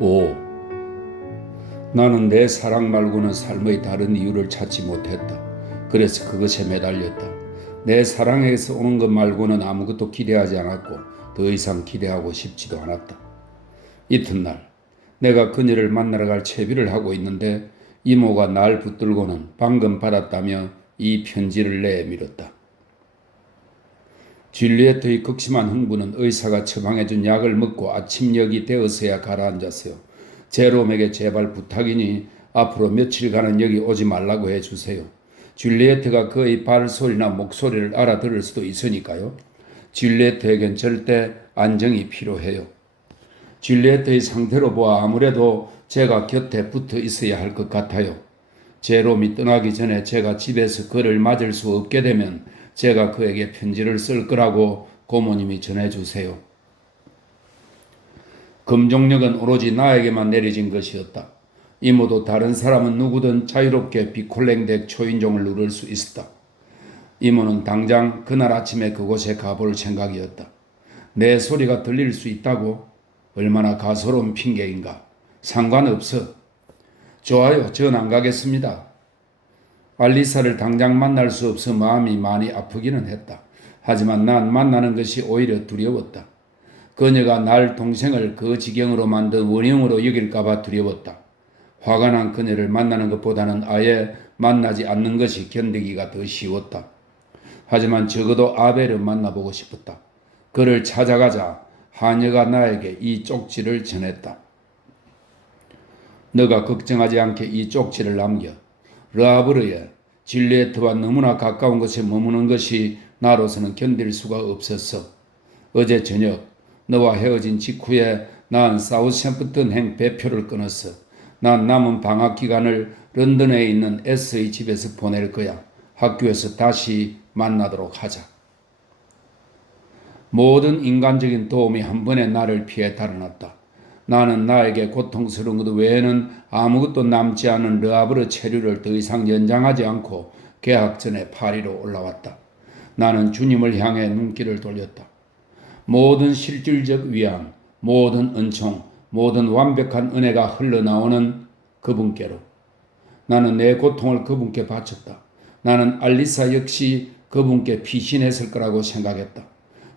5. 나는 내 사랑 말고는 삶의 다른 이유를 찾지 못했다. 그래서 그것에 매달렸다. 내 사랑에서 오는 것 말고는 아무것도 기대하지 않았고 더 이상 기대하고 싶지도 않았다. 이튿날 내가 그녀를 만나러 갈 채비를 하고 있는데 이모가 날 붙들고는 방금 받았다며 이 편지를 내밀었다. 줄리엣의 극심한 흥분은 의사가 처방해준 약을 먹고 아침녘이 되어서야 가라앉았어요. 제롬에게 제발 부탁이니 앞으로 며칠간은 여기 오지 말라고 해주세요. 줄리엣가 그의 발소리나 목소리를 알아들을 수도 있으니까요. 줄리엣에겐 절대 안정이 필요해요. 줄리엣의 상태로 보아 아무래도 제가 곁에 붙어 있어야 할 것 같아요. 제롬이 떠나기 전에 제가 집에서 그를 맞을 수 없게 되면 제가 그에게 편지를 쓸 거라고 고모님이 전해주세요. 금종력은 오로지 나에게만 내려진 것이었다. 이모도 다른 사람은 누구든 자유롭게 비콜랭덱 초인종을 누를 수 있었다. 이모는 당장 그날 아침에 그곳에 가볼 생각이었다. 내 소리가 들릴 수 있다고? 얼마나 가소로운 핑계인가. 상관없어. 좋아요. 전 안 가겠습니다. 알리사를 당장 만날 수 없어 마음이 많이 아프기는 했다. 하지만 난 만나는 것이 오히려 두려웠다. 그녀가 날 동생을 그 지경으로 만든 원흉으로 여길까봐 두려웠다. 화가 난 그녀를 만나는 것보다는 아예 만나지 않는 것이 견디기가 더 쉬웠다. 하지만 적어도 아벨을 만나보고 싶었다. 그를 찾아가자 하녀가 나에게 이 쪽지를 전했다. 너가 걱정하지 않게 이 쪽지를 남겨. 르하브르에 줄리엣와 너무나 가까운 곳에 머무는 것이 나로서는 견딜 수가 없었어. 어제 저녁 너와 헤어진 직후에 난 사우샘프턴행 배표를 끊었어. 난 남은 방학 기간을 런던에 있는 S의 집에서 보낼 거야. 학교에서 다시 만나도록 하자. 모든 인간적인 도움이 한 번에 나를 피해 달아났다. 나는 나에게 고통스러운 것 외에는 아무것도 남지 않은 르하브르 체류를 더 이상 연장하지 않고 개학 전에 파리로 올라왔다. 나는 주님을 향해 눈길을 돌렸다. 모든 실질적 위안, 모든 은총, 모든 완벽한 은혜가 흘러나오는 그분께로. 나는 내 고통을 그분께 바쳤다. 나는 알리사 역시 그분께 피신했을 거라고 생각했다.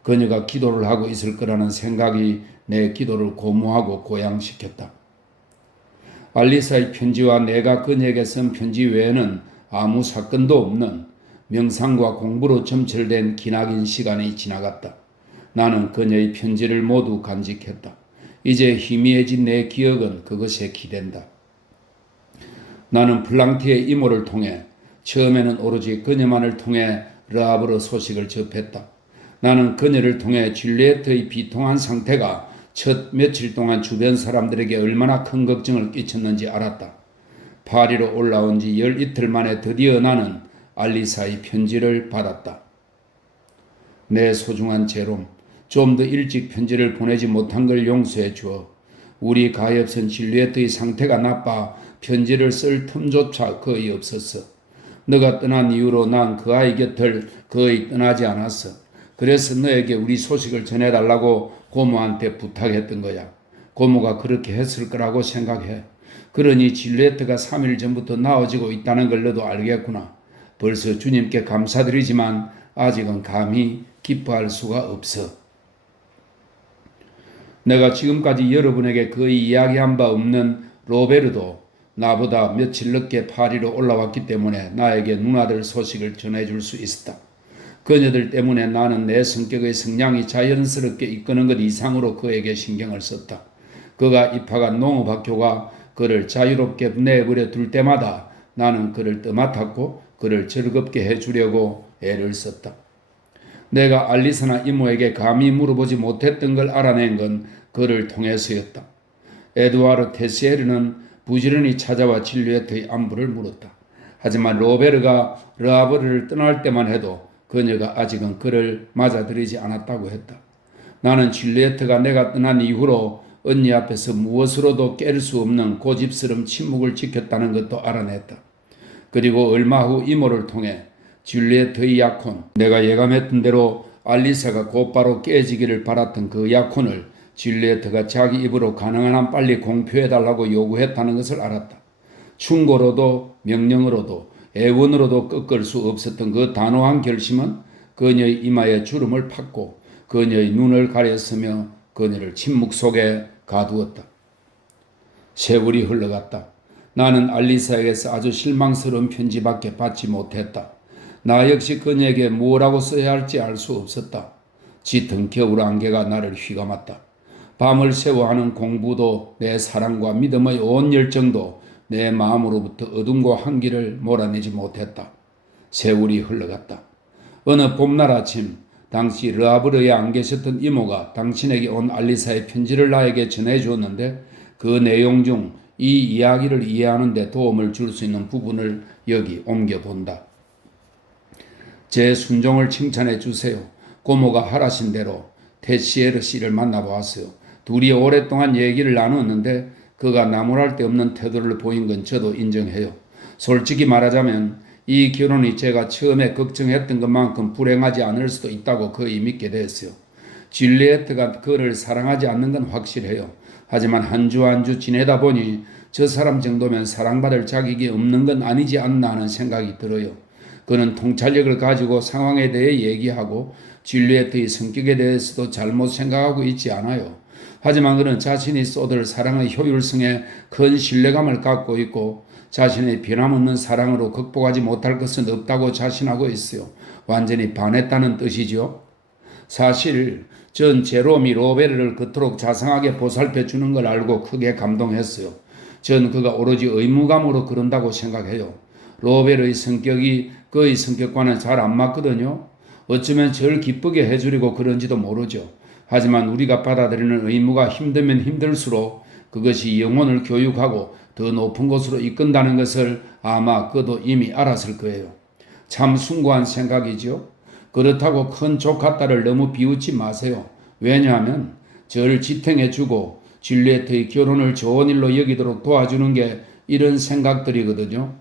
그녀가 기도를 하고 있을 거라는 생각이 내 기도를 고무하고 고양시켰다. 알리사의 편지와 내가 그녀에게 쓴 편지 외에는 아무 사건도 없는 명상과 공부로 점철된 기나긴 시간이 지나갔다. 나는 그녀의 편지를 모두 간직했다. 이제 희미해진 내 기억은 그것에 기댄다. 나는 플랑티의 이모를 통해 처음에는 오로지 그녀만을 통해 르하브르 소식을 접했다. 나는 그녀를 통해 줄리엣의 비통한 상태가 첫 며칠 동안 주변 사람들에게 얼마나 큰 걱정을 끼쳤는지 알았다. 파리로 올라온 지 12틀 만에 드디어 나는 알리사의 편지를 받았다. 내 소중한 제롬, 좀 더 일찍 편지를 보내지 못한 걸 용서해 주어. 우리 가엾은 줄리엣의 상태가 나빠 편지를 쓸 틈조차 거의 없었어. 너가 떠난 이후로 난 그 아이 곁을 거의 떠나지 않았어. 그래서 너에게 우리 소식을 전해달라고 고모한테 부탁했던 거야. 고모가 그렇게 했을 거라고 생각해. 그러니 줄리엣가 3일 전부터 나아지고 있다는 걸 너도 알겠구나. 벌써 주님께 감사드리지만 아직은 감히 기뻐할 수가 없어. 내가 지금까지 여러분에게 거의 이야기한 바 없는 로베르도 나보다 며칠 늦게 파리로 올라왔기 때문에 나에게 누나들 소식을 전해줄 수 있었다. 그녀들 때문에 나는 내 성격의 성향이 자연스럽게 이끄는 것 이상으로 그에게 신경을 썼다. 그가 입학한 농업학교가 그를 자유롭게 내버려 둘 때마다 나는 그를 떠맡았고 그를 즐겁게 해주려고 애를 썼다. 내가 알리사나 이모에게 감히 물어보지 못했던 걸 알아낸 건 그를 통해서였다. 에두아르 테시에르는 부지런히 찾아와 줄리엣의 안부를 물었다. 하지만 로베르가 르하브르를 떠날 때만 해도 그녀가 아직은 그를 맞아들이지 않았다고 했다. 나는 줄리엣가 내가 떠난 이후로 언니 앞에서 무엇으로도 깰 수 없는 고집스러운 침묵을 지켰다는 것도 알아냈다. 그리고 얼마 후 이모를 통해 줄리엣의 약혼, 내가 예감했던 대로 알리사가 곧바로 깨지기를 바랐던 그 약혼을 줄리에트가 자기 입으로 가능한 한 빨리 공표해달라고 요구했다는 것을 알았다. 충고로도 명령으로도 애원으로도 꺾을 수 없었던 그 단호한 결심은 그녀의 이마에 주름을 팠고 그녀의 눈을 가렸으며 그녀를 침묵 속에 가두었다. 세월이 흘러갔다. 나는 알리사에게서 아주 실망스러운 편지밖에 받지 못했다. 나 역시 그녀에게 뭐라고 써야 할지 알 수 없었다. 짙은 겨울 안개가 나를 휘감았다. 밤을 새워 하는 공부도 내 사랑과 믿음의 온 열정도 내 마음으로부터 어둠과 한기를 몰아내지 못했다. 세월이 흘러갔다. 어느 봄날 아침 당시 르하브르에 안 계셨던 이모가 당신에게 온 알리사의 편지를 나에게 전해주었는데 그 내용 중 이 이야기를 이해하는 데 도움을 줄 수 있는 부분을 여기 옮겨본다. 제 순종을 칭찬해 주세요. 고모가 하라신 대로 테시에르 씨를 만나보았어요. 둘이 오랫동안 얘기를 나누었는데 그가 나무랄 데 없는 태도를 보인 건 저도 인정해요. 솔직히 말하자면 이 결혼이 제가 처음에 걱정했던 것만큼 불행하지 않을 수도 있다고 거의 믿게 됐어요. 줄리에트가 그를 사랑하지 않는 건 확실해요. 하지만 한 주 한 주 지내다 보니 저 사람 정도면 사랑받을 자격이 없는 건 아니지 않나 하는 생각이 들어요. 그는 통찰력을 가지고 상황에 대해 얘기하고 줄리에트의 성격에 대해서도 잘못 생각하고 있지 않아요. 하지만 그는 자신이 쏟을 사랑의 효율성에 큰 신뢰감을 갖고 있고 자신의 변함없는 사랑으로 극복하지 못할 것은 없다고 자신하고 있어요. 완전히 반했다는 뜻이죠. 사실 전 제롬이 로베르를 그토록 자상하게 보살펴 주는 걸 알고 크게 감동했어요. 전 그가 오로지 의무감으로 그런다고 생각해요. 로베르의 성격이 그의 성격과는 잘 안 맞거든요. 어쩌면 저를 기쁘게 해주려고 그런지도 모르죠. 하지만 우리가 받아들이는 의무가 힘들면 힘들수록 그것이 영혼을 교육하고 더 높은 곳으로 이끈다는 것을 아마 그도 이미 알았을 거예요. 참 숭고한 생각이죠. 그렇다고 큰 조카 딸을 너무 비웃지 마세요. 왜냐하면 저를 지탱해주고 줄리에트의 결혼을 좋은 일로 여기도록 도와주는 게 이런 생각들이거든요.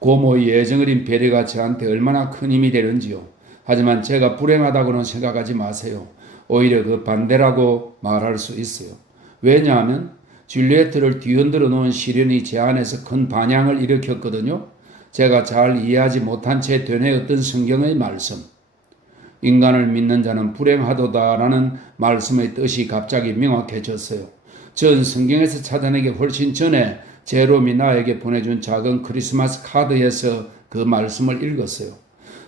고모의 애정어린 배려가 저한테 얼마나 큰 힘이 되는지요. 하지만 제가 불행하다고는 생각하지 마세요. 오히려 그 반대라고 말할 수 있어요. 왜냐하면 줄리에트를 뒤흔들어 놓은 시련이 제 안에서 큰 반향을 일으켰거든요. 제가 잘 이해하지 못한 채 되뇌었던 성경의 말씀. 인간을 믿는 자는 불행하도다라는 말씀의 뜻이 갑자기 명확해졌어요. 전 성경에서 찾아내기 훨씬 전에 제롬이 나에게 보내준 작은 크리스마스 카드에서 그 말씀을 읽었어요.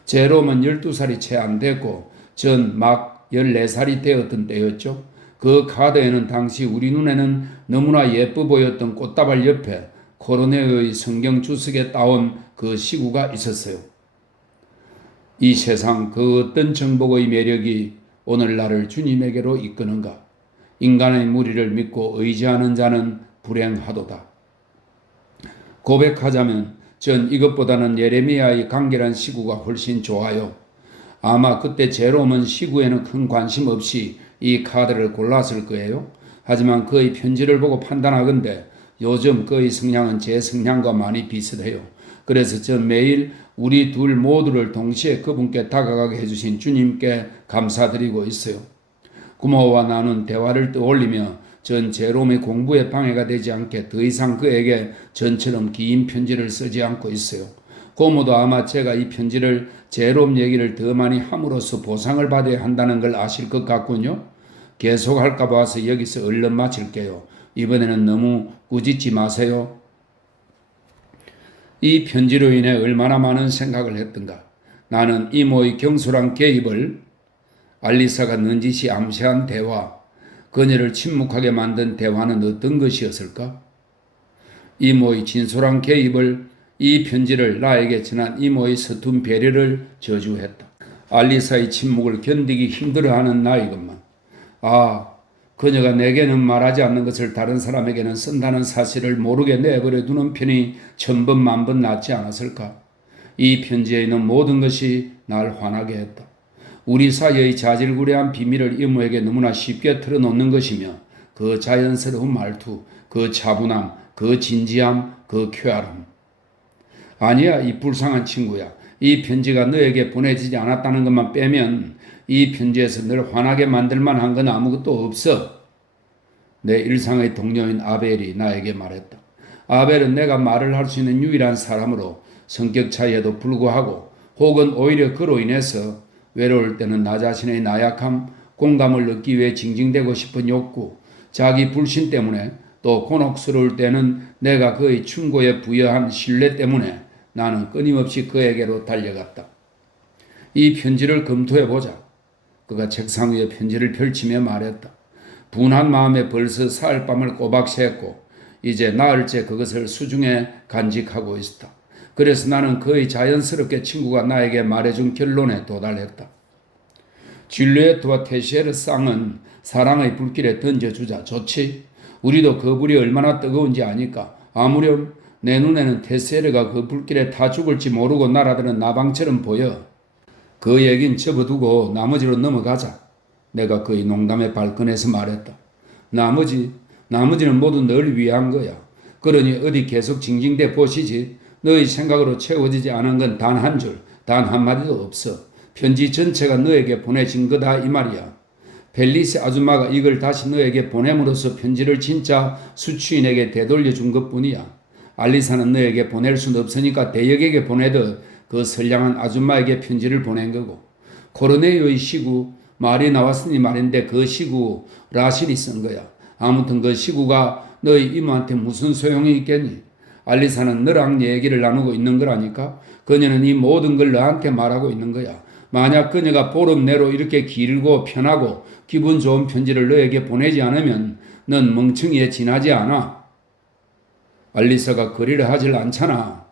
제롬은 12살이 채 안 됐고 전 막 14살이 되었던 때였죠. 그 카드에는 당시 우리 눈에는 너무나 예뻐 보였던 꽃다발 옆에 코르네의 성경 주석에 따온 그 시구가 있었어요. 이 세상 그 어떤 정복의 매력이 오늘 나를 주님에게로 이끄는가? 인간의 무리를 믿고 의지하는 자는 불행하도다. 고백하자면 전 이것보다는 예레미야의 간결한 시구가 훨씬 좋아요. 아마 그때 제롬은 시구에는 큰 관심 없이 이 카드를 골랐을 거예요. 하지만 그의 편지를 보고 판단하건대 요즘 그의 성향은 제 성향과 많이 비슷해요. 그래서 전 매일 우리 둘 모두를 동시에 그분께 다가가게 해주신 주님께 감사드리고 있어요. 고모와 나눈 대화를 떠올리며 전 제롬의 공부에 방해가 되지 않게 더 이상 그에게 전처럼 긴 편지를 쓰지 않고 있어요. 고모도 아마 제가 이 편지를 제롬 얘기를 더 많이 함으로써 보상을 받아야 한다는 걸 아실 것 같군요. 계속할까 봐서 여기서 얼른 마칠게요. 이번에는 너무 꾸짖지 마세요. 이 편지로 인해 얼마나 많은 생각을 했던가. 나는 이모의 경솔한 개입을, 알리사가 넌지시 암시한 대화, 그녀를 침묵하게 만든 대화는 어떤 것이었을까? 이모의 진솔한 개입을, 이 편지를 나에게 전한 이모의 서툰 배려를 저주했다. 알리사의 침묵을 견디기 힘들어하는 나이것만. 그녀가 내게는 말하지 않는 것을 다른 사람에게는 쓴다는 사실을 모르게 내버려 두는 편이 천번 만번 낫지 않았을까? 이 편지에 있는 모든 것이 날 화나게 했다. 우리 사이의 자질구레한 비밀을 이모에게 너무나 쉽게 털어놓는 것이며 그 자연스러운 말투, 그 차분함, 그 진지함, 그 쾌활함. 아니야, 이 불쌍한 친구야. 이 편지가 너에게 보내지지 않았다는 것만 빼면 이 편지에서 늘 화나게 만들만 한 건 아무것도 없어. 내 일상의 동료인 아벨이 나에게 말했다. 아벨은 내가 말을 할 수 있는 유일한 사람으로 성격 차이에도 불구하고 혹은 오히려 그로 인해서 외로울 때는 나 자신의 나약함, 공감을 얻기 위해 징징대고 싶은 욕구, 자기 불신 때문에 또 곤혹스러울 때는 내가 그의 충고에 부여한 신뢰 때문에 나는 끊임없이 그에게로 달려갔다. 이 편지를 검토해보자. 그가 책상 위에 편지를 펼치며 말했다. 분한 마음에 벌써 사흘 밤을 꼬박 새고 이제 나흘째 그것을 수중에 간직하고 있었다. 그래서 나는 거의 자연스럽게 친구가 나에게 말해준 결론에 도달했다. 줄리엣과 테시에르 쌍은 사랑의 불길에 던져주자. 좋지? 우리도 그 불이 얼마나 뜨거운지 아니까. 아무렴 내 눈에는 테시에르가 그 불길에 타 죽을지 모르고 날아드는 나방처럼 보여. 그 얘긴 접어두고 나머지로 넘어가자. 내가 그의 농담에 발끈해서 말했다. 나머지는 모두 널 위한 거야. 그러니 어디 계속 징징대 보시지. 너의 생각으로 채워지지 않은 건 단 한 줄, 단 한마디도 없어. 편지 전체가 너에게 보내진 거다 이 말이야. 벨리스 아줌마가 이걸 다시 너에게 보냄으로써 편지를 진짜 수취인에게 되돌려준 것뿐이야. 알리사는 너에게 보낼 수는 없으니까 대역에게 보내듯 그 선량한 아줌마에게 편지를 보낸 거고. 코르네이오의 시구 말이 나왔으니 말인데 그 시구 라실이 쓴 거야. 아무튼 그 시구가 너희 이모한테 무슨 소용이 있겠니? 알리사는 너랑 얘기를 나누고 있는 거라니까. 그녀는 이 모든 걸 너한테 말하고 있는 거야. 만약 그녀가 보름 내로 이렇게 길고 편하고 기분 좋은 편지를 너에게 보내지 않으면 넌 멍청이에 지나지 않아. 알리사가 그리를 하질 않잖아.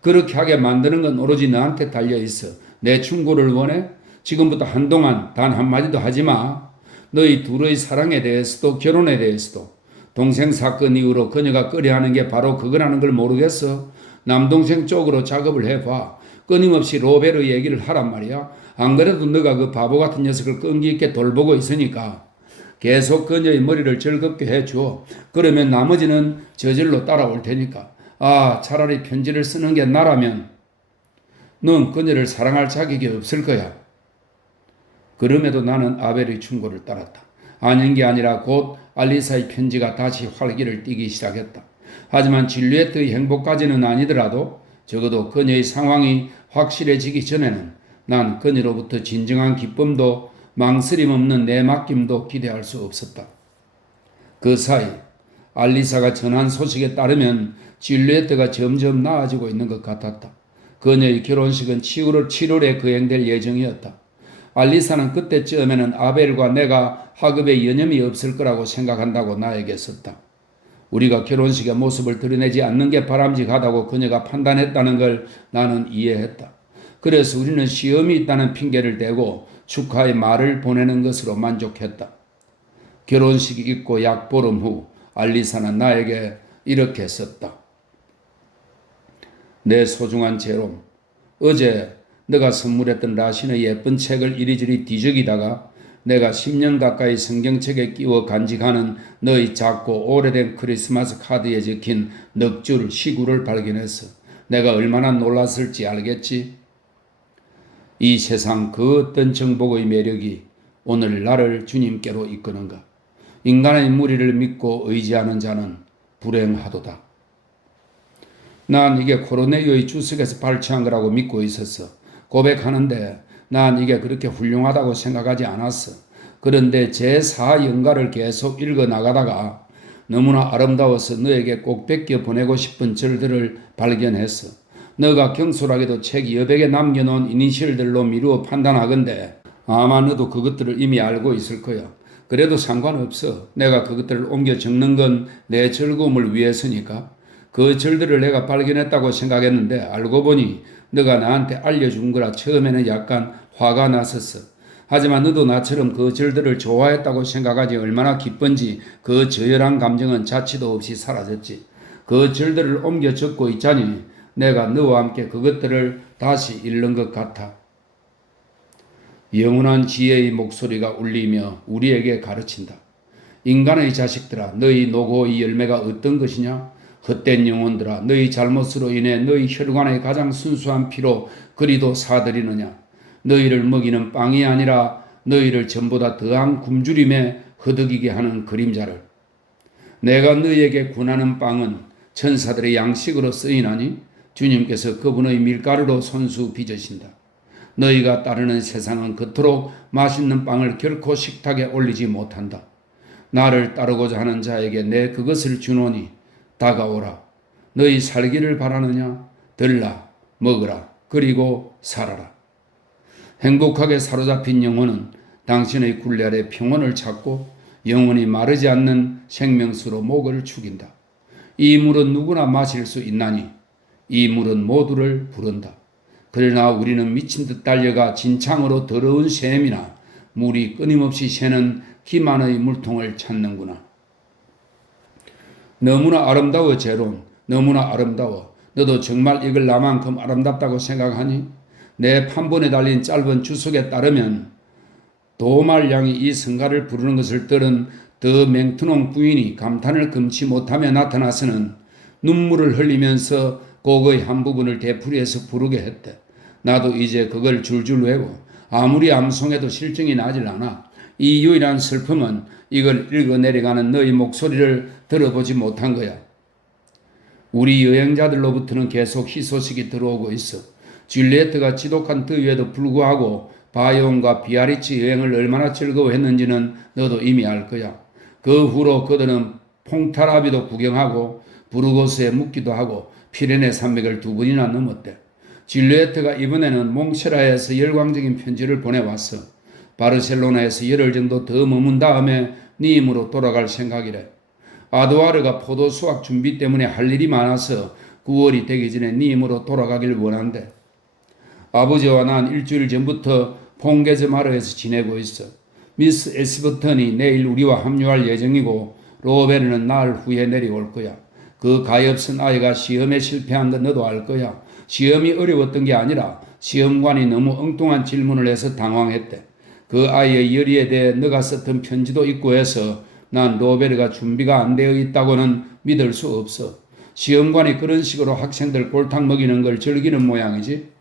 그렇게 하게 만드는 건 오로지 너한테 달려있어. 내 충고를 원해? 지금부터 한동안 단 한마디도 하지 마. 너희 둘의 사랑에 대해서도 결혼에 대해서도. 동생 사건 이후로 그녀가 꺼려하는 게 바로 그거라는 걸 모르겠어. 남동생 쪽으로 작업을 해봐. 끊임없이 로베르 얘기를 하란 말이야. 안 그래도 너가 그 바보 같은 녀석을 끈기 있게 돌보고 있으니까 계속 그녀의 머리를 즐겁게 해줘. 그러면 나머지는 저절로 따라올 테니까. 차라리 편지를 쓰는 게 나라면 넌 그녀를 사랑할 자격이 없을 거야. 그럼에도 나는 아벨의 충고를 따랐다. 아닌 게 아니라 곧 알리사의 편지가 다시 활기를 띠기 시작했다. 하지만 줄리엣의 행복까지는 아니더라도 적어도 그녀의 상황이 확실해지기 전에는 난 그녀로부터 진정한 기쁨도 망설임 없는 내 맡김도 기대할 수 없었다. 그 사이 알리사가 전한 소식에 따르면 줄리엣가 점점 나아지고 있는 것 같았다. 그녀의 결혼식은 7월에 거행될 예정이었다. 알리사는 그때쯤에는 아벨과 내가 학업에 여념이 없을 거라고 생각한다고 나에게 썼다. 우리가 결혼식의 모습을 드러내지 않는 게 바람직하다고 그녀가 판단했다는 걸 나는 이해했다. 그래서 우리는 시험이 있다는 핑계를 대고 축하의 말을 보내는 것으로 만족했다. 결혼식이 있고 약 보름 후 알리사는 나에게 이렇게 썼다. 내 소중한 제롬, 어제 너가 선물했던 라신의 예쁜 책을 이리저리 뒤적이다가 내가 10년 가까이 성경책에 끼워 간직하는 너의 작고 오래된 크리스마스 카드에 적힌 넉 줄 시구를 발견했어. 내가 얼마나 놀랐을지 알겠지? 이 세상 그 어떤 정복의 매력이 오늘 나를 주님께로 이끄는가? 인간의 무리를 믿고 의지하는 자는 불행하도다. 난 이게 코르네이오의 주석에서 발췌한 거라고 믿고 있었어. 고백하는데 난 이게 그렇게 훌륭하다고 생각하지 않았어. 그런데 제4연가를 계속 읽어나가다가 너무나 아름다워서 너에게 꼭 뺏겨 보내고 싶은 절들을 발견했어. 너가 경솔하게도 책 여백에 남겨놓은 이니셜들로 미루어 판단하건대 아마 너도 그것들을 이미 알고 있을 거야. 그래도 상관없어. 내가 그것들을 옮겨 적는 건 내 즐거움을 위해서니까. 그 절들을 내가 발견했다고 생각했는데 알고 보니 너가 나한테 알려준 거라 처음에는 약간 화가 났었어. 하지만 너도 나처럼 그 절들을 좋아했다고 생각하지 얼마나 기쁜지 그 저열한 감정은 자취도 없이 사라졌지. 그 절들을 옮겨 적고 있자니 내가 너와 함께 그것들을 다시 읽는 것 같아. 영원한 지혜의 목소리가 울리며 우리에게 가르친다. 인간의 자식들아, 너희 노고의 열매가 어떤 것이냐? 헛된 영혼들아, 너희 잘못으로 인해 너희 혈관의 가장 순수한 피로 그리도 사들이느냐? 너희를 먹이는 빵이 아니라 너희를 전보다 더한 굶주림에 허덕이게 하는 그림자를. 내가 너희에게 군하는 빵은 천사들의 양식으로 쓰이나니 주님께서 그분의 밀가루로 손수 빚으신다. 너희가 따르는 세상은 그토록 맛있는 빵을 결코 식탁에 올리지 못한다. 나를 따르고자 하는 자에게 내 그것을 주노니 다가오라. 너희 살기를 바라느냐? 들라, 먹으라, 그리고 살아라. 행복하게 사로잡힌 영혼은 당신의 굴레 아래 평온을 찾고 영원히 마르지 않는 생명수로 목을 축인다. 이 물은 누구나 마실 수 있나니 이 물은 모두를 부른다. 그러나 우리는 미친 듯 달려가 진창으로 더러운 샘이나 물이 끊임없이 새는 기만의 물통을 찾는구나. 너무나 아름다워 제론, 너무나 아름다워. 너도 정말 이걸 나만큼 아름답다고 생각하니? 내 판본에 달린 짧은 주석에 따르면 도말 양이 이 성가를 부르는 것을 들은 더 맹트농 부인이 감탄을 금치 못하며 나타나서는 눈물을 흘리면서 곡의 한 부분을 되풀이해서 부르게 했대. 나도 이제 그걸 줄줄 외워 아무리 암송해도 실증이 나질 않아. 이 유일한 슬픔은 이걸 읽어내려가는 너희 목소리를 들어보지 못한 거야. 우리 여행자들로부터는 계속 희소식이 들어오고 있어. 줄리에트가 지독한 더위에도 불구하고 바이온과 비아리치 여행을 얼마나 즐거워했는지는 너도 이미 알 거야. 그 후로 그들은 퐁타라비도 구경하고 부르고스에 묵기도 하고 피레네 산맥을 2번이나 넘었대. 줄리에트가 이번에는 몽체라에서 열광적인 편지를 보내왔어. 바르셀로나에서 열흘 정도 더 머문 다음에 니임으로 돌아갈 생각이래. 아두아르가 포도 수확 준비 때문에 할 일이 많아서 9월이 되기 전에 니임으로 돌아가길 원한대. 아버지와 난 일주일 전부터 퐁게즈마르에서 지내고 있어. 미스 에스버턴이 내일 우리와 합류할 예정이고 로베르는 나흘 후에 내려올 거야. 그 가엾은 아이가 시험에 실패한 건 너도 알 거야. 시험이 어려웠던 게 아니라 시험관이 너무 엉뚱한 질문을 해서 당황했대. 그 아이의 열의에 대해 너가 썼던 편지도 있고 해서 난 로베르가 준비가 안 되어 있다고는 믿을 수 없어. 시험관이 그런 식으로 학생들 골탕 먹이는 걸 즐기는 모양이지.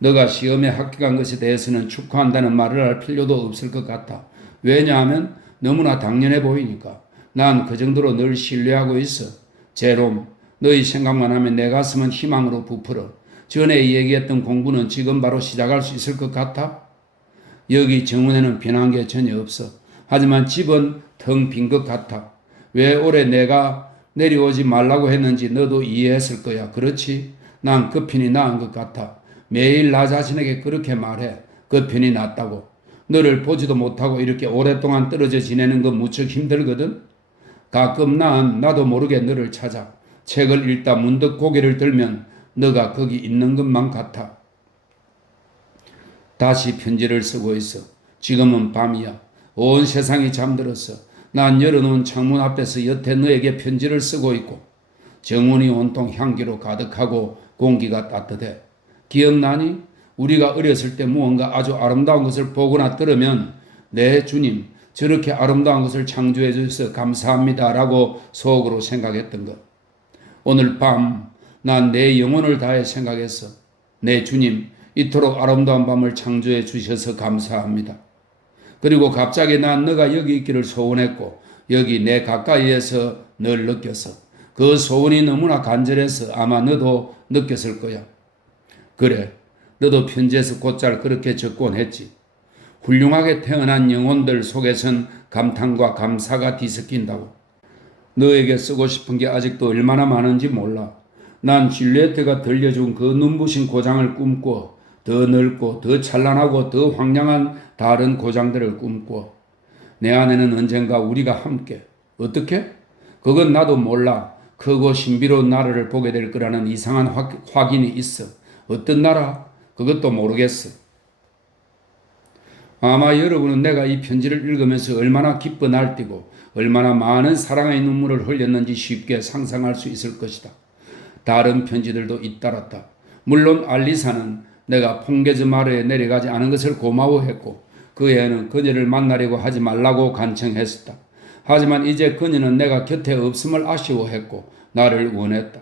너가 시험에 합격한 것에 대해서는 축하한다는 말을 할 필요도 없을 것 같아. 왜냐하면 너무나 당연해 보이니까. 난 그 정도로 널 신뢰하고 있어. 제롬, 너희 생각만 하면 내 가슴은 희망으로 부풀어. 전에 얘기했던 공부는 지금 바로 시작할 수 있을 것 같아? 여기 정원에는 변한 게 전혀 없어. 하지만 집은 텅 빈 것 같아. 왜 올해 내가 내려오지 말라고 했는지 너도 이해했을 거야. 그렇지? 난 그 편이 나은 것 같아. 매일 나 자신에게 그렇게 말해. 그 편이 낫다고. 너를 보지도 못하고 이렇게 오랫동안 떨어져 지내는 건 무척 힘들거든. 가끔 난 나도 모르게 너를 찾아. 책을 읽다 문득 고개를 들면 너가 거기 있는 것만 같아. 다시 편지를 쓰고 있어. 지금은 밤이야. 온 세상이 잠들었어. 난 열어놓은 창문 앞에서 여태 너에게 편지를 쓰고 있고 정원이 온통 향기로 가득하고 공기가 따뜻해. 기억나니? 우리가 어렸을 때 무언가 아주 아름다운 것을 보거나 들으면 내 주님 저렇게 아름다운 것을 창조해 주셔서 감사합니다 라고 속으로 생각했던 것. 오늘 밤 난 내 영혼을 다해 생각했어. 내 주님 이토록 아름다운 밤을 창조해 주셔서 감사합니다. 그리고 갑자기 난 너가 여기 있기를 소원했고 여기 내 가까이에서 널 느꼈어. 그 소원이 너무나 간절해서 아마 너도 느꼈을 거야. 그래, 너도 편지에서 곧잘 그렇게 적곤 했지. 훌륭하게 태어난 영혼들 속에선 감탄과 감사가 뒤섞인다고. 너에게 쓰고 싶은 게 아직도 얼마나 많은지 몰라. 난 줄리에트가 들려준 그 눈부신 고장을 꿈꿔 더 넓고 더 찬란하고 더 황량한 다른 고장들을 꿈꿔. 내 안에는 언젠가 우리가 함께. 어떻게? 그건 나도 몰라. 크고 신비로운 나라를 보게 될 거라는 이상한 확인이 있어. 어떤 나라? 그것도 모르겠어. 아마 여러분은 내가 이 편지를 읽으면서 얼마나 기뻐 날뛰고 얼마나 많은 사랑의 눈물을 흘렸는지 쉽게 상상할 수 있을 것이다. 다른 편지들도 잇따랐다. 물론 알리사는 내가 퐁게즈마르에 내려가지 않은 것을 고마워했고 그 애는 그녀를 만나려고 하지 말라고 간청했었다. 하지만 이제 그녀는 내가 곁에 없음을 아쉬워했고 나를 원했다.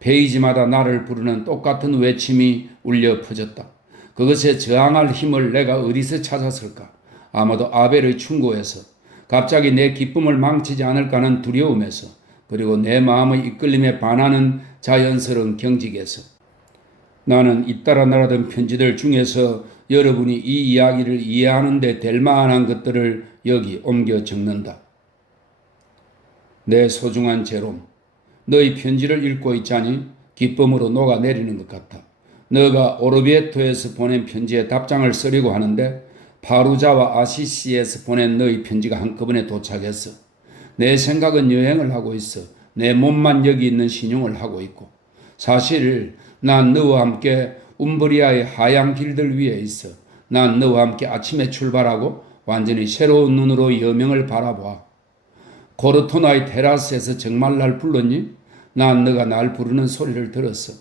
페이지마다 나를 부르는 똑같은 외침이 울려 퍼졌다. 그것에 저항할 힘을 내가 어디서 찾았을까? 아마도 아벨의 충고에서, 갑자기 내 기쁨을 망치지 않을까 하는 두려움에서, 그리고 내 마음의 이끌림에 반하는 자연스러운 경직에서. 나는 잇따라 날아든 편지들 중에서 여러분이 이 이야기를 이해하는 데 될 만한 것들을 여기 옮겨 적는다. 내 소중한 제롬, 너희 편지를 읽고 있자니 기쁨으로 녹아내리는 것 같아. 너가 오르비에토에서 보낸 편지에 답장을 쓰려고 하는데 파루자와 아시시에서 보낸 너희 편지가 한꺼번에 도착했어. 내 생각은 여행을 하고 있어. 내 몸만 여기 있는 신용을 하고 있고. 사실 난 너와 함께 움브리아의 하얀 길들 위에 있어. 난 너와 함께 아침에 출발하고 완전히 새로운 눈으로 여명을 바라봐. 고르토나의 테라스에서 정말 날 불렀니? 난 너가 날 부르는 소리를 들었어.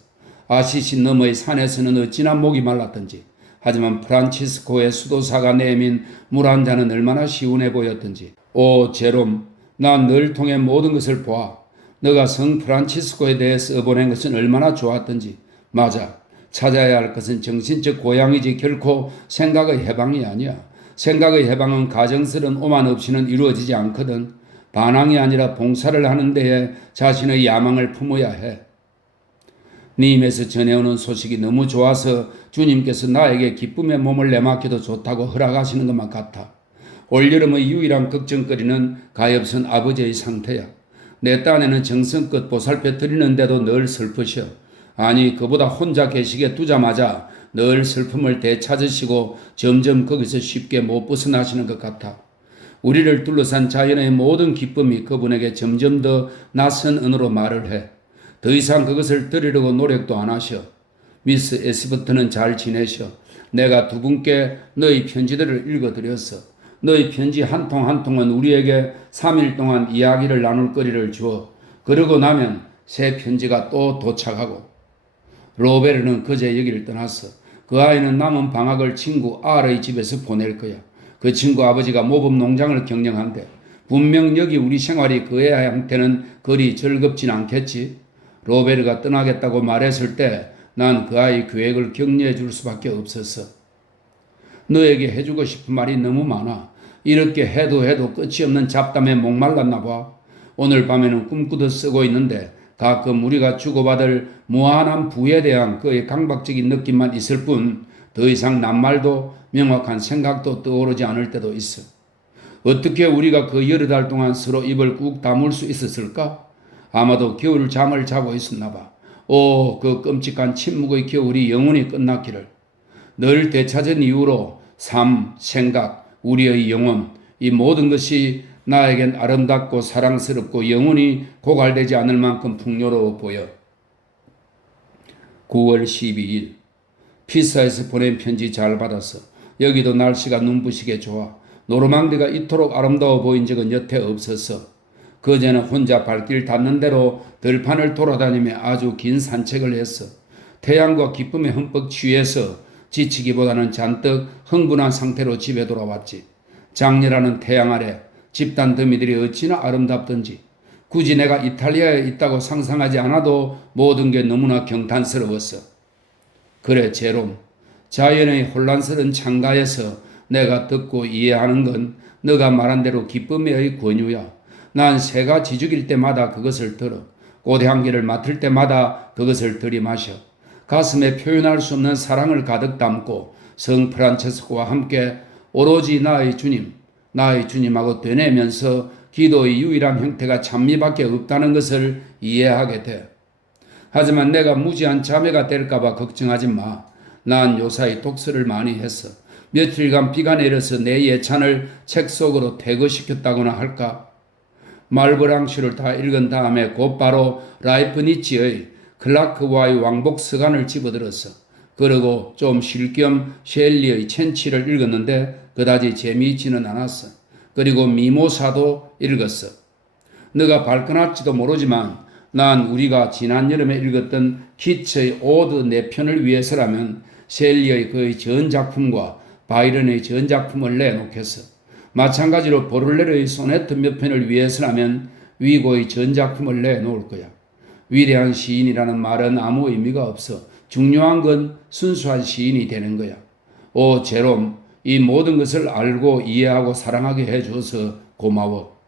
아시시 너머의 산에서는 어찌나 목이 말랐던지. 하지만 프란치스코의 수도사가 내민 물 한 잔은 얼마나 시원해 보였던지. 오 제롬, 난 널 통해 모든 것을 봐. 너가 성 프란치스코에 대해 써보낸 것은 얼마나 좋았던지. 맞아. 찾아야 할 것은 정신적 고향이지 결코 생각의 해방이 아니야. 생각의 해방은 가정스러운 오만 없이는 이루어지지 않거든. 반항이 아니라 봉사를 하는 데에 자신의 야망을 품어야 해. 님에서 전해오는 소식이 너무 좋아서 주님께서 나에게 기쁨의 몸을 내맡겨도 좋다고 허락하시는 것만 같아. 올여름의 유일한 걱정거리는 가엾은 아버지의 상태야. 내 딴에는 정성껏 보살펴 드리는데도 늘 슬프셔. 아니 그보다 혼자 계시게 두자마자 늘 슬픔을 되찾으시고 점점 거기서 쉽게 못 벗어나시는 것 같아. 우리를 둘러싼 자연의 모든 기쁨이 그분에게 점점 더 낯선 언어로 말을 해. 더 이상 그것을 들으려고 노력도 안 하셔. 미스 에스버트는 잘 지내셔. 내가 두 분께 너희 편지들을 읽어드렸어. 너희 편지 한 통 한 통은 우리에게 3일 동안 이야기를 나눌 거리를 주어. 그러고 나면 새 편지가 또 도착하고. 로베르는 그제 여기를 떠났어. 그 아이는 남은 방학을 친구 R의 집에서 보낼 거야. 그 친구 아버지가 모범 농장을 경영한대. 분명 여기 우리 생활이 그 애한테는 그리 즐겁진 않겠지. 로베르가 떠나겠다고 말했을 때 난 그 아이 계획을 격려해 줄 수밖에 없었어. 너에게 해주고 싶은 말이 너무 많아. 이렇게 해도 끝이 없는 잡담에 목말랐나 봐. 오늘 밤에는 꿈꾸듯 쓰고 있는데 가끔 우리가 주고받을 무한한 부에 대한 그의 강박적인 느낌만 있을 뿐 더 이상 낱말도 명확한 생각도 떠오르지 않을 때도 있어. 어떻게 우리가 그 여러 달 동안 서로 입을 꾹 다물 수 있었을까? 아마도 겨울 잠을 자고 있었나 봐. 오, 그 끔찍한 침묵의 겨울이 영원히 끝났기를. 늘 되찾은 이후로 삶, 생각, 우리의 영혼, 이 모든 것이 나에겐 아름답고 사랑스럽고 영원히 고갈되지 않을 만큼 풍요로워 보여. 9월 12일 피사에서 보낸 편지 잘 받았어. 여기도 날씨가 눈부시게 좋아. 노르망디가 이토록 아름다워 보인 적은 여태 없었어. 그제는 혼자 발길 닿는 대로 들판을 돌아다니며 아주 긴 산책을 했어. 태양과 기쁨에 흠뻑 취해서 지치기보다는 잔뜩 흥분한 상태로 집에 돌아왔지. 장렬하는 태양 아래 집단 더미들이 어찌나 아름답던지. 굳이 내가 이탈리아에 있다고 상상하지 않아도 모든 게 너무나 경탄스러웠어. 그래 제롬, 자연의 혼란스러운 창가에서 내가 듣고 이해하는 건 너가 말한 대로 기쁨의 권유야. 난 새가 지죽일 때마다 그것을 들어. 꽃향기를 맡을 때마다 그것을 들이마셔. 가슴에 표현할 수 없는 사랑을 가득 담고 성 프란체스코와 함께 오로지 나의 주님하고 되뇌면서 기도의 유일한 형태가 찬미밖에 없다는 것을 이해하게 돼. 하지만 내가 무지한 자매가 될까봐 걱정하지 마. 난 요사이 독서를 많이 했어. 며칠간 비가 내려서 내 예찬을 책 속으로 퇴거시켰다고나 할까? 말브랑슈를 다 읽은 다음에 곧바로 라이프니치의 클라크와의 왕복 서간을 집어들었어. 그리고 좀 쉴 겸 셸리의 천치를 읽었는데 그다지 재미있지는 않았어. 그리고 미모사도 읽었어. 너가 발끈할지도 모르지만 난 우리가 지난 여름에 읽었던 키츠의 오드 4편을 위해서라면 셸리의 그의 전작품과 바이런의 전작품을 내놓겠어. 마찬가지로 보를레르의 소네트 몇 편을 위해서라면 위고의 전작품을 내놓을 거야. 위대한 시인이라는 말은 아무 의미가 없어. 중요한 건 순수한 시인이 되는 거야. 오 제롬, 이 모든 것을 알고 이해하고 사랑하게 해줘서 고마워.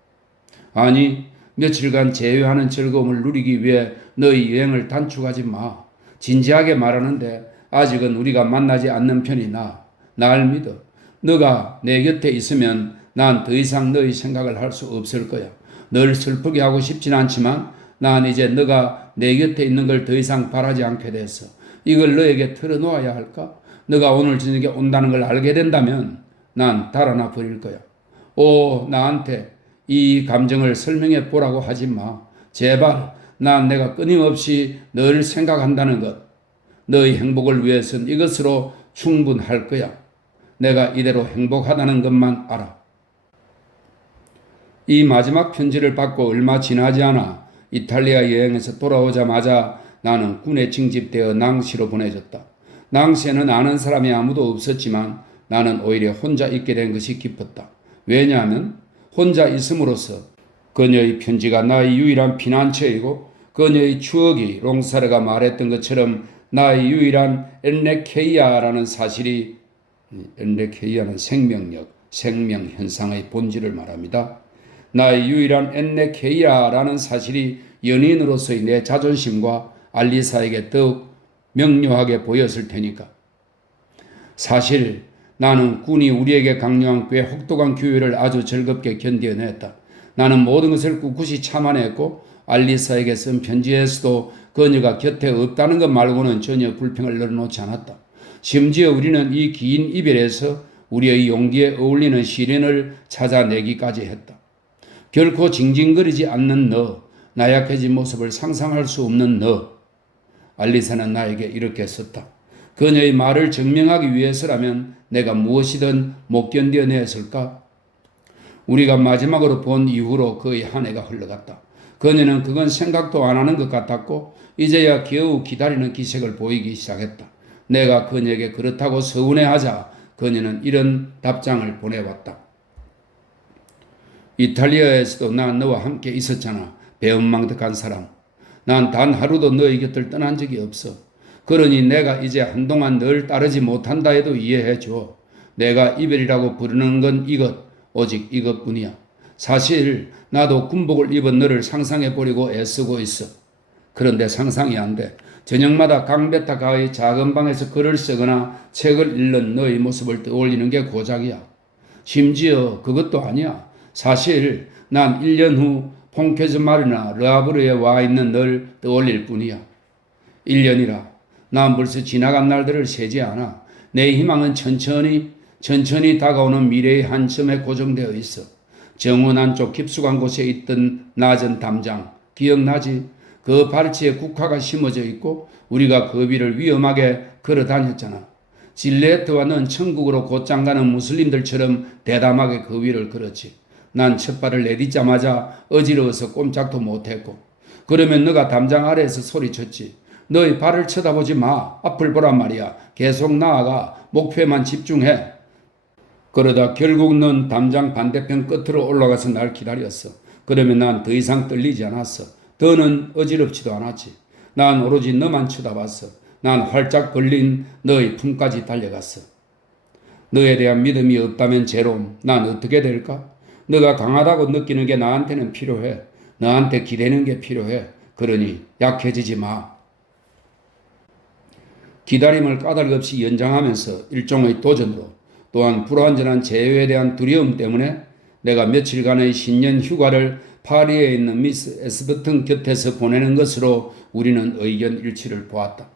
아니 며칠간 제외하는 즐거움을 누리기 위해 너희 여행을 단축하지 마. 진지하게 말하는데 아직은 우리가 만나지 않는 편이 나아. 날 믿어. 너가 내 곁에 있으면 난 더 이상 너희 생각을 할 수 없을 거야. 널 슬프게 하고 싶진 않지만 난 이제 너가 내 곁에 있는 걸 더 이상 바라지 않게 됐어. 이걸 너에게 털어놓아야 할까? 너가 오늘 저녁에 온다는 걸 알게 된다면 난 달아나 버릴 거야. 오, 나한테 이 감정을 설명해 보라고 하지 마. 제발, 난 내가 끊임없이 널 생각한다는 것, 너의 행복을 위해선 이것으로 충분할 거야. 내가 이대로 행복하다는 것만 알아. 이 마지막 편지를 받고 얼마 지나지 않아 이탈리아 여행에서 돌아오자마자 나는 군에 징집되어 낭시로 보내졌다. 낭시에는 아는 사람이 아무도 없었지만 나는 오히려 혼자 있게 된 것이 기뻤다. 왜냐하면 혼자 있음으로써 그녀의 편지가 나의 유일한 피난처이고 그녀의 추억이 롱사르가 말했던 것처럼 나의 유일한 엔레케이아라는 사실이, 엔레케이아는 생명력, 생명현상의 본질을 말합니다. 나의 유일한 엔레케이아라는 사실이 연인으로서의 내 자존심과 알리사에게 더욱 명료하게 보였을 테니까. 사실 나는 군이 우리에게 강요한 꽤 혹독한 교육을 아주 즐겁게 견뎌냈다. 나는 모든 것을 꿋꿋이 참아냈고 알리사에게 쓴 편지에서도 그녀가 곁에 없다는 것 말고는 전혀 불평을 늘어놓지 않았다. 심지어 우리는 이 긴 이별에서 우리의 용기에 어울리는 시련을 찾아내기까지 했다. 결코 징징거리지 않는 너, 나약해진 모습을 상상할 수 없는 너. 알리사는 나에게 이렇게 썼다. 그녀의 말을 증명하기 위해서라면 내가 무엇이든 못 견뎌냈을까? 우리가 마지막으로 본 이후로 거의 한 해가 흘러갔다. 그녀는 그건 생각도 안 하는 것 같았고 이제야 겨우 기다리는 기색을 보이기 시작했다. 내가 그녀에게 그렇다고 서운해하자 그녀는 이런 답장을 보내왔다. 이탈리아에서도 난 너와 함께 있었잖아. 배은망덕한 사람. 난 단 하루도 너의 곁을 떠난 적이 없어. 그러니 내가 이제 한동안 널 따르지 못한다 해도 이해해 줘. 내가 이별이라고 부르는 건 이것, 오직 이것뿐이야. 사실 나도 군복을 입은 너를 상상해 보려고 애쓰고 있어. 그런데 상상이 안 돼. 저녁마다 강베타가의 작은 방에서 글을 쓰거나 책을 읽는 너의 모습을 떠올리는 게 고작이야. 심지어 그것도 아니야. 사실 난 1년 후 퐁케즈마르나 르하브르에 와 있는 널 떠올릴 뿐이야. 1년이라. 난 벌써 지나간 날들을 세지 않아. 내 희망은 천천히 다가오는 미래의 한 점에 고정되어 있어. 정원 안쪽 깊숙한 곳에 있던 낮은 담장, 기억나지? 그 발치에 국화가 심어져 있고 우리가 그 위를 위험하게 걸어 다녔잖아. 질레트와 넌 천국으로 곧장 가는 무슬림들처럼 대담하게 그 위를 걸었지. 난 첫 발을 내딛자마자 어지러워서 꼼짝도 못했고 그러면 너가 담장 아래에서 소리쳤지. 너의 발을 쳐다보지 마. 앞을 보란 말이야. 계속 나아가. 목표에만 집중해. 그러다 결국 넌 담장 반대편 끝으로 올라가서 날 기다렸어. 그러면 난 더 이상 떨리지 않았어. 더는 어지럽지도 않았지. 난 오로지 너만 쳐다봤어. 난 활짝 벌린 너의 품까지 달려갔어. 너에 대한 믿음이 없다면 제롬, 난 어떻게 될까? 너가 강하다고 느끼는 게 나한테는 필요해. 너한테 기대는 게 필요해. 그러니 약해지지 마. 기다림을 까닭없이 연장하면서 일종의 도전으로 또한 불완전한 재회에 대한 두려움 때문에 내가 며칠간의 신년 휴가를 파리에 있는 미스 에스버튼 곁에서 보내는 것으로 우리는 의견 일치를 보았다.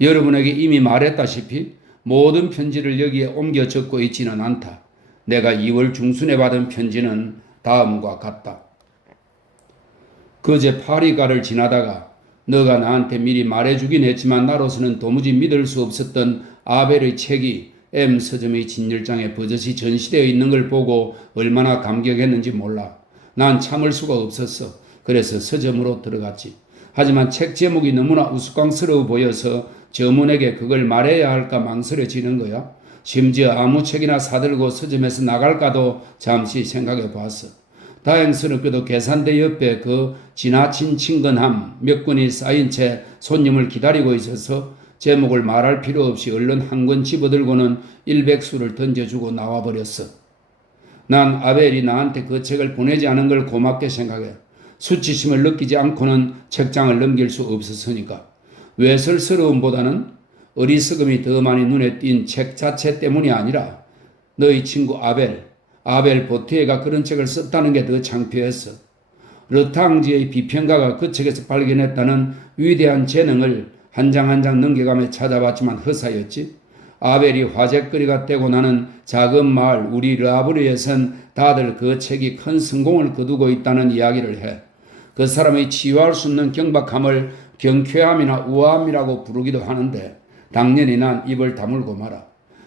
여러분에게 이미 말했다시피 모든 편지를 여기에 옮겨 적고 있지는 않다. 내가 2월 중순에 받은 편지는 다음과 같다. 그제 파리가를 지나다가 너가 나한테 미리 말해주긴 했지만 나로서는 도무지 믿을 수 없었던 아벨의 책이 M 서점의 진열장에 버젓이 전시되어 있는 걸 보고 얼마나 감격했는지 몰라. 난 참을 수가 없었어. 그래서 서점으로 들어갔지. 하지만 책 제목이 너무나 우스꽝스러워 보여서 점원에게 그걸 말해야 할까 망설여지는 거야. 심지어 아무 책이나 사들고 서점에서 나갈까도 잠시 생각해 보았어. 다행스럽게도 계산대 옆에 그 지나친 친근함 몇 권이 쌓인 채 손님을 기다리고 있어서 제목을 말할 필요 없이 얼른 한 권 집어들고는 일백수를 던져주고 나와버렸어. 난 아벨이 나한테 그 책을 보내지 않은 걸 고맙게 생각해. 수치심을 느끼지 않고는 책장을 넘길 수 없었으니까. 외설스러움보다는 어리석음이 더 많이 눈에 띈 책 자체 때문이 아니라 너희 친구 아벨 보티에가 그런 책을 썼다는 게 더 창피했어. 르탕지의 비평가가 그 책에서 발견했다는 위대한 재능을 한 장 한 장 넘겨가며 찾아봤지만 허사였지. 아벨이 화제거리가 되고 나는 작은 마을 우리 르아브르에선 다들 그 책이 큰 성공을 거두고 있다는 이야기를 해. 그 사람의 치유할 수 없는 경박함을 경쾌함이나 우아함이라고 부르기도 하는데 당연히 난 입을 다물고 말아.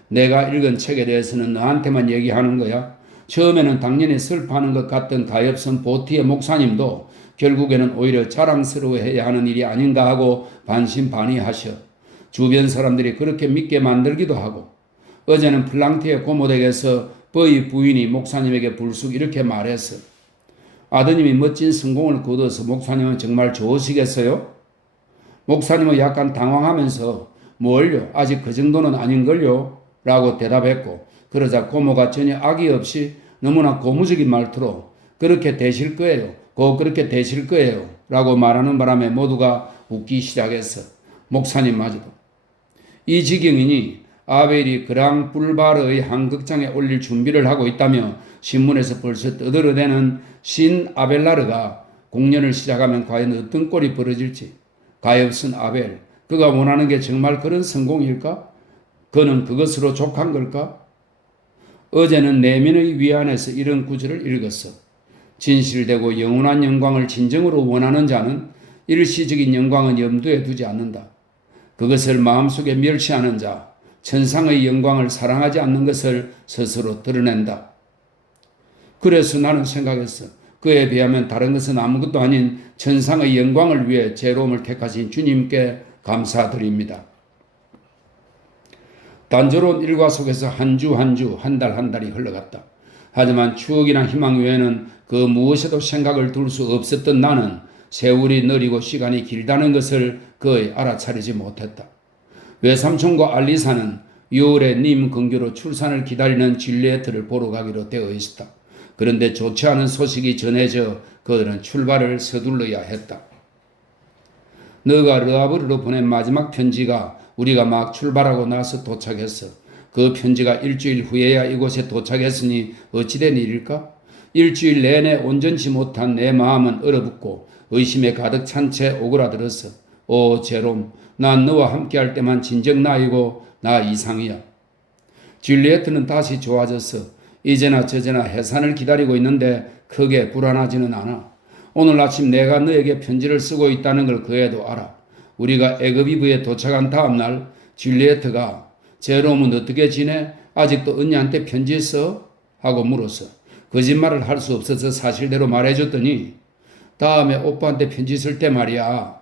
내가 읽은 책에 대해서는 너한테만 얘기하는 거야. 처음에는 당연히 슬퍼하는 것 같던 가엾은 보티의 목사님도 결국에는 오히려 자랑스러워해야 하는 일이 아닌가 하고 반신반의하셔. 주변 사람들이 그렇게 믿게 만들기도 하고. 어제는 플랑티의 고모댁에서 버이 부인이 목사님에게 불쑥 이렇게 말했어. 아드님이 멋진 성공을 거둬서 목사님은 정말 좋으시겠어요? 목사님은 약간 당황하면서 뭘요? 아직 그 정도는 아닌걸요? 라고 대답했고, 그러자 고모가 전혀 악의 없이 너무나 고무적인 말투로 그렇게 되실 거예요. 꼭 그렇게 되실 거예요. 라고 말하는 바람에 모두가 웃기 시작했어. 목사님마저도. 이 지경이니 아벨이 그랑 불바르의 한 극장에 올릴 준비를 하고 있다며 신문에서 벌써 떠들어대는 신 아벨라르가 공연을 시작하면 과연 어떤 꼴이 벌어질지. 가엾은 아벨, 그가 원하는 게 정말 그런 성공일까? 그는 그것으로 족한 걸까? 어제는 내면의 위안에서 이런 구절을 읽었어. 진실되고 영원한 영광을 진정으로 원하는 자는 일시적인 영광은 염두에 두지 않는다. 그것을 마음속에 멸시하는 자, 천상의 영광을 사랑하지 않는 것을 스스로 드러낸다. 그래서 나는 생각했어. 그에 비하면 다른 것은 아무것도 아닌 천상의 영광을 위해 죄로움을 택하신 주님께 감사드립니다. 단조로운 일과 속에서 한 주 한 주, 한 달 한 달이 흘러갔다. 하지만 추억이나 희망 외에는 그 무엇에도 생각을 둘 수 없었던 나는 세월이 느리고 시간이 길다는 것을 거의 알아차리지 못했다. 외삼촌과 알리사는 6월에 님 근교로 출산을 기다리는 줄리에트를 보러 가기로 되어 있었다. 그런데 좋지 않은 소식이 전해져 그들은 출발을 서둘러야 했다. 너가 르아브르로 보낸 마지막 편지가 우리가 막 출발하고 나서 도착했어. 그 편지가 일주일 후에야 이곳에 도착했으니 어찌된 일일까? 일주일 내내 온전치 못한 내 마음은 얼어붙고 의심에 가득 찬 채 오그라들었어. 오 제롬, 난 너와 함께할 때만 진정 나이고 나 이상이야. 줄리에트는 다시 좋아졌어. 이제나 저제나 해산을 기다리고 있는데 크게 불안하지는 않아. 오늘 아침 내가 너에게 편지를 쓰고 있다는 걸 그 애도 알아. 우리가 애굽이브에 도착한 다음 날 줄리에트가 제롬은 어떻게 지내? 아직도 언니한테 편지 써? 하고 물었어. 거짓말을 할 수 없어서 사실대로 말해줬더니 다음에 오빠한테 편지 쓸 때 말이야.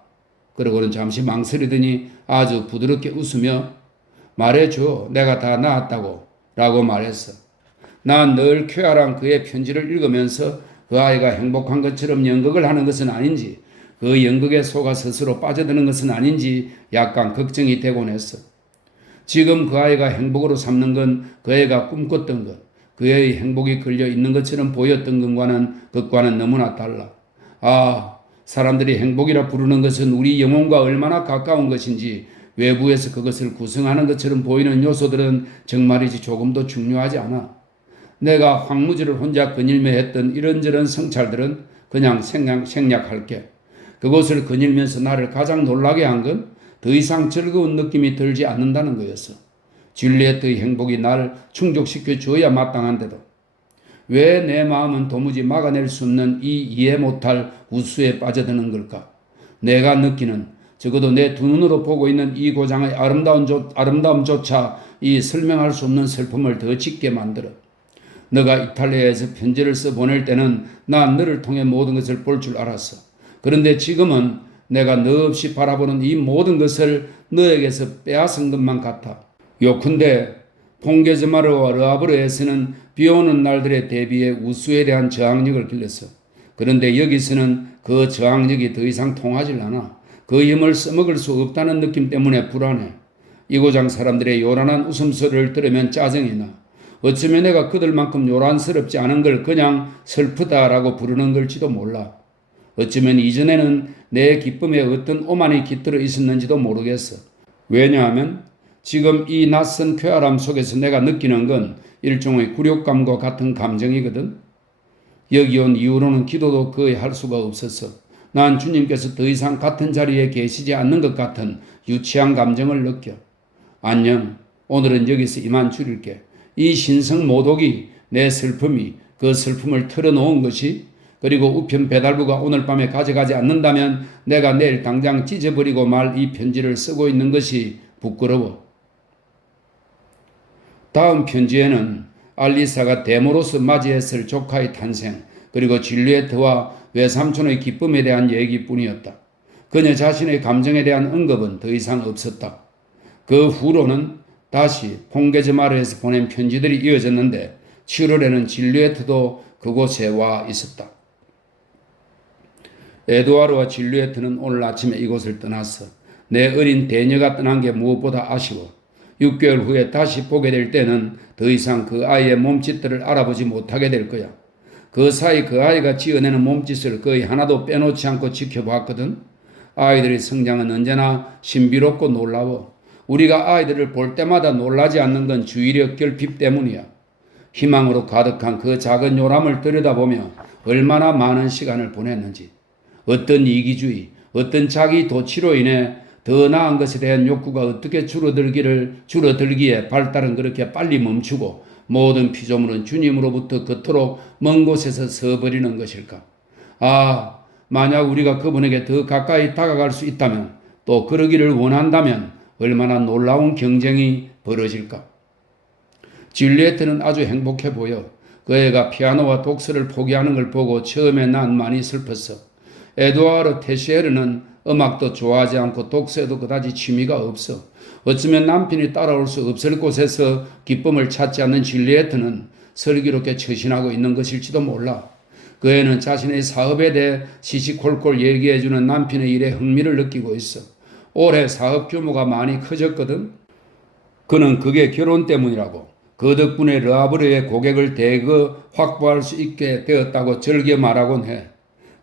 그러고는 잠시 망설이더니 아주 부드럽게 웃으며 말해줘. 내가 다 나았다고 라고 말했어. 난 늘 쾌활한 그의 편지를 읽으면서 그 아이가 행복한 것처럼 연극을 하는 것은 아닌지, 그 연극에 속아 스스로 빠져드는 것은 아닌지 약간 걱정이 되곤 했어. 지금 그 아이가 행복으로 삼는 건 그 애가 꿈꿨던 것, 그 애의 행복이 걸려 있는 것처럼 보였던 것과는 너무나 달라. 아, 사람들이 행복이라 부르는 것은 우리 영혼과 얼마나 가까운 것인지 외부에서 그것을 구성하는 것처럼 보이는 요소들은 정말이지 조금도 중요하지 않아. 내가 황무지를 혼자 거닐며 했던 이런저런 성찰들은 그냥 생략할게. 그곳을 거닐면서 나를 가장 놀라게 한 건 더 이상 즐거운 느낌이 들지 않는다는 거였어. 줄리에트의 행복이 날 충족시켜 줘야 마땅한데도 왜 내 마음은 도무지 막아낼 수 없는 이 이해 못할 우수에 빠져드는 걸까? 내가 느끼는, 적어도 내 두 눈으로 보고 있는 이 고장의 아름다움조차 이 설명할 수 없는 슬픔을 더 짙게 만들어. 너가 이탈리아에서 편지를 써 보낼 때는 난 너를 통해 모든 것을 볼 줄 알았어. 그런데 지금은 내가 너 없이 바라보는 이 모든 것을 너에게서 빼앗은 것만 같아. 요컨대 퐁게즈마르와 르아브르에서는 비오는 날들에 대비해 우수에 대한 저항력을 길렀어. 그런데 여기서는 그 저항력이 더 이상 통하질 않아. 그 힘을 써먹을 수 없다는 느낌 때문에 불안해. 이고장 사람들의 요란한 웃음소리를 들으면 짜증이 나. 어쩌면 내가 그들만큼 요란스럽지 않은 걸 그냥 슬프다라고 부르는 걸지도 몰라. 어쩌면 이전에는 내 기쁨에 어떤 오만이 깃들어 있었는지도 모르겠어. 왜냐하면 지금 이 낯선 쾌활함 속에서 내가 느끼는 건 일종의 굴욕감과 같은 감정이거든. 여기 온 이후로는 기도도 거의 할 수가 없었어. 난 주님께서 더 이상 같은 자리에 계시지 않는 것 같은 유치한 감정을 느껴. 안녕. 오늘은 여기서 이만 줄일게. 이 신성 모독이 내 슬픔이 그 슬픔을 털어놓은 것이, 그리고 우편 배달부가 오늘 밤에 가져가지 않는다면 내가 내일 당장 찢어버리고 말 이 편지를 쓰고 있는 것이 부끄러워. 다음 편지에는 알리사가 데모로서 맞이했을 조카의 탄생, 그리고 줄리에트와 외삼촌의 기쁨에 대한 얘기뿐이었다. 그녀 자신의 감정에 대한 언급은 더 이상 없었다. 그 후로는 다시 퐁게즈마르에서 보낸 편지들이 이어졌는데 7월에는 줄리에트도 그곳에 와 있었다. 에두아르와 줄리에트는 오늘 아침에 이곳을 떠났어. 내 어린 대녀가 떠난 게 무엇보다 아쉬워. 6개월 후에 다시 보게 될 때는 더 이상 그 아이의 몸짓들을 알아보지 못하게 될 거야. 그 사이 그 아이가 지어내는 몸짓을 거의 하나도 빼놓지 않고 지켜봤거든. 아이들의 성장은 언제나 신비롭고 놀라워. 우리가 아이들을 볼 때마다 놀라지 않는 건 주의력 결핍 때문이야. 희망으로 가득한 그 작은 요람을 들여다보며 얼마나 많은 시간을 보냈는지. 어떤 이기주의, 어떤 자기 도취로 인해 더 나은 것에 대한 욕구가 어떻게 줄어들기에 발달은 그렇게 빨리 멈추고 모든 피조물은 주님으로부터 그토록 먼 곳에서 서버리는 것일까? 아, 만약 우리가 그분에게 더 가까이 다가갈 수 있다면, 또 그러기를 원한다면 얼마나 놀라운 경쟁이 벌어질까? 줄리에트는 아주 행복해 보여. 그 애가 피아노와 독서를 포기하는 걸 보고 처음에 난 많이 슬펐어. 에두아르 테시에르는 음악도 좋아하지 않고 독서에도 그다지 취미가 없어. 어쩌면 남편이 따라올 수 없을 곳에서 기쁨을 찾지 않는 줄리에트는 슬기롭게 처신하고 있는 것일지도 몰라. 그 애는 자신의 사업에 대해 시시콜콜 얘기해주는 남편의 일에 흥미를 느끼고 있어. 올해 사업 규모가 많이 커졌거든. 그는 그게 결혼 때문이라고. 그 덕분에 르하브르의 고객을 대거 확보할 수 있게 되었다고 즐겨 말하곤 해.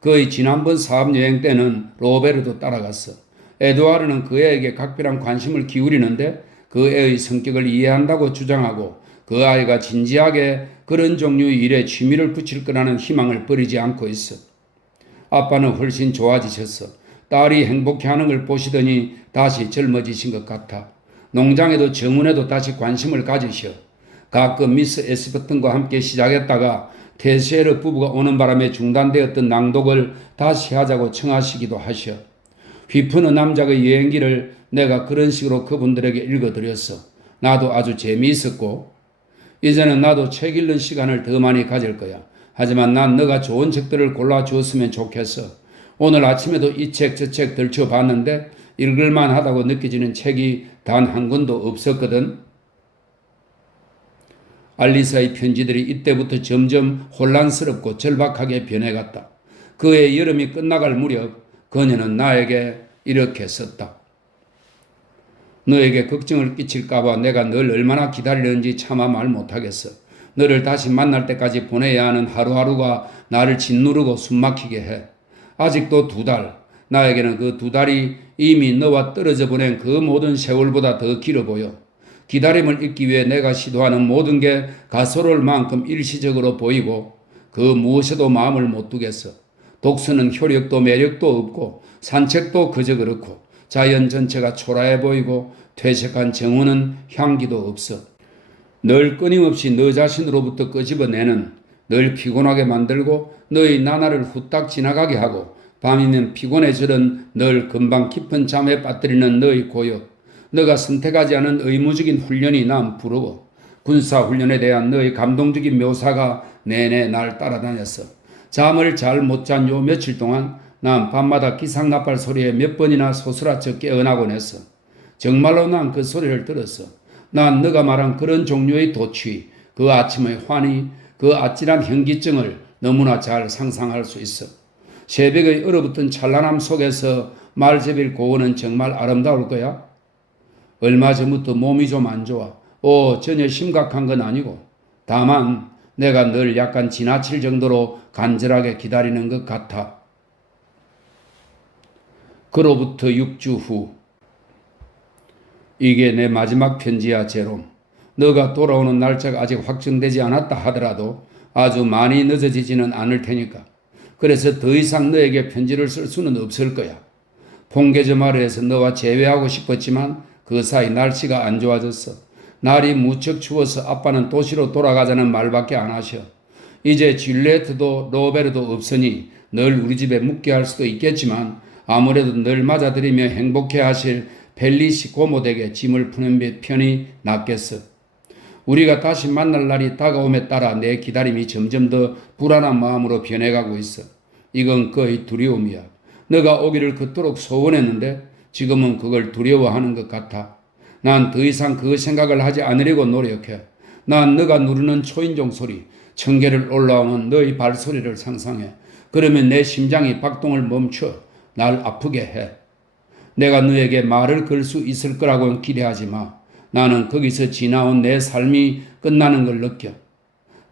그의 지난번 사업 여행 때는 로베르도 따라갔어. 에두아르는 그 애에게 각별한 관심을 기울이는데 그 애의 성격을 이해한다고 주장하고 그 아이가 진지하게 그런 종류의 일에 취미를 붙일 거라는 희망을 버리지 않고 있어. 아빠는 훨씬 좋아지셨어. 딸이 행복해하는 걸 보시더니 다시 젊어지신 것 같아. 농장에도 정원에도 다시 관심을 가지셔. 가끔 미스 에스버튼과 함께 시작했다가 테시에르 부부가 오는 바람에 중단되었던 낭독을 다시 하자고 청하시기도 하셔. 휘푸는 남자의 여행기를 내가 그런 식으로 그분들에게 읽어드렸어. 나도 아주 재미있었고, 이제는 나도 책 읽는 시간을 더 많이 가질 거야. 하지만 난 너가 좋은 책들을 골라주었으면 좋겠어. 오늘 아침에도 이 책 저 책 들춰봤는데 읽을만 하다고 느껴지는 책이 단 한 권도 없었거든. 알리사의 편지들이 이때부터 점점 혼란스럽고 절박하게 변해갔다. 그의 여름이 끝나갈 무렵 그녀는 나에게 이렇게 썼다. 너에게 걱정을 끼칠까봐 내가 널 얼마나 기다리는지 차마 말 못하겠어. 너를 다시 만날 때까지 보내야 하는 하루하루가 나를 짓누르고 숨막히게 해. 아직도 2달, 나에게는 그 2달이 이미 너와 떨어져 보낸 그 모든 세월보다 더 길어 보여. 기다림을 잊기 위해 내가 시도하는 모든 게 가소로울 만큼 일시적으로 보이고 그 무엇에도 마음을 못 두겠어. 독서는 효력도 매력도 없고 산책도 그저 그렇고 자연 전체가 초라해 보이고 퇴색한 정원은 향기도 없어. 늘 끊임없이 너 자신으로부터 끄집어내는, 늘 피곤하게 만들고 너의 나날을 후딱 지나가게 하고 밤이면 피곤해지는 늘 금방 깊은 잠에 빠뜨리는 너의 고역. 너가 선택하지 않은 의무적인 훈련이 난 부러워. 군사훈련에 대한 너의 감동적인 묘사가 내내 날 따라다녔어. 잠을 잘 못 잔 요 며칠 동안 난 밤마다 기상나팔 소리에 몇 번이나 소스라쳐 깨어나곤 했어. 정말로 난 그 소리를 들었어. 난 너가 말한 그런 종류의 도취, 그 아침의 환희, 그 아찔한 현기증을 너무나 잘 상상할 수 있어. 새벽의 얼어붙은 찬란함 속에서 말제빌 고원은 정말 아름다울 거야. 얼마 전부터 몸이 좀 안 좋아. 전혀 심각한 건 아니고 다만 내가 늘 약간 지나칠 정도로 간절하게 기다리는 것 같아. 그로부터 6주 후. 이게 내 마지막 편지야, 제롬. 너가 돌아오는 날짜가 아직 확정되지 않았다 하더라도 아주 많이 늦어지지는 않을 테니까. 그래서 더 이상 너에게 편지를 쓸 수는 없을 거야. 폰계저 마을에서 너와 재회하고 싶었지만 그 사이 날씨가 안 좋아졌어. 날이 무척 추워서 아빠는 도시로 돌아가자는 말밖에 안 하셔. 이제 줄리에트도 로베르도 없으니 늘 우리 집에 묵게 할 수도 있겠지만 아무래도 늘 맞아들이며 행복해 하실 벨리시 고모에게 짐을 푸는 편이 낫겠어. 우리가 다시 만날 날이 다가옴에 따라 내 기다림이 점점 더 불안한 마음으로 변해가고 있어. 이건 거의 두려움이야. 너가 오기를 그토록 소원했는데 지금은 그걸 두려워하는 것 같아. 난 더 이상 그 생각을 하지 않으려고 노력해. 난 너가 누르는 초인종 소리, 청계를 올라오는 너의 발소리를 상상해. 그러면 내 심장이 박동을 멈춰 날 아프게 해. 내가 너에게 말을 걸 수 있을 거라고는 기대하지 마. 나는 거기서 지나온 내 삶이 끝나는 걸 느껴.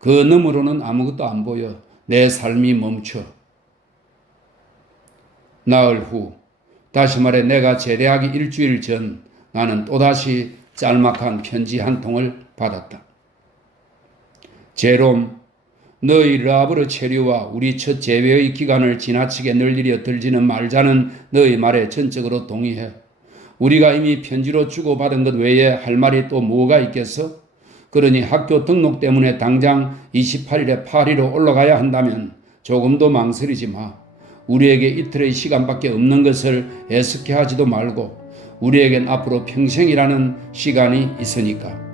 그 너머로는 아무것도 안 보여. 내 삶이 멈춰. 나흘 후, 다시 말해 내가 제대하기 일주일 전 나는 또다시 짤막한 편지 한 통을 받았다. 제롬, 너희 르하브르 체류와 우리 첫 재회의 기간을 지나치게 늘리려 들지는 말자는 너희 말에 전적으로 동의해. 우리가 이미 편지로 주고받은 것 외에 할 말이 또 뭐가 있겠어? 그러니 학교 등록 때문에 당장 28일에 파리로 올라가야 한다면 조금도 망설이지 마. 우리에게 이틀의 시간밖에 없는 것을 애석해하지도 말고 우리에겐 앞으로 평생이라는 시간이 있으니까.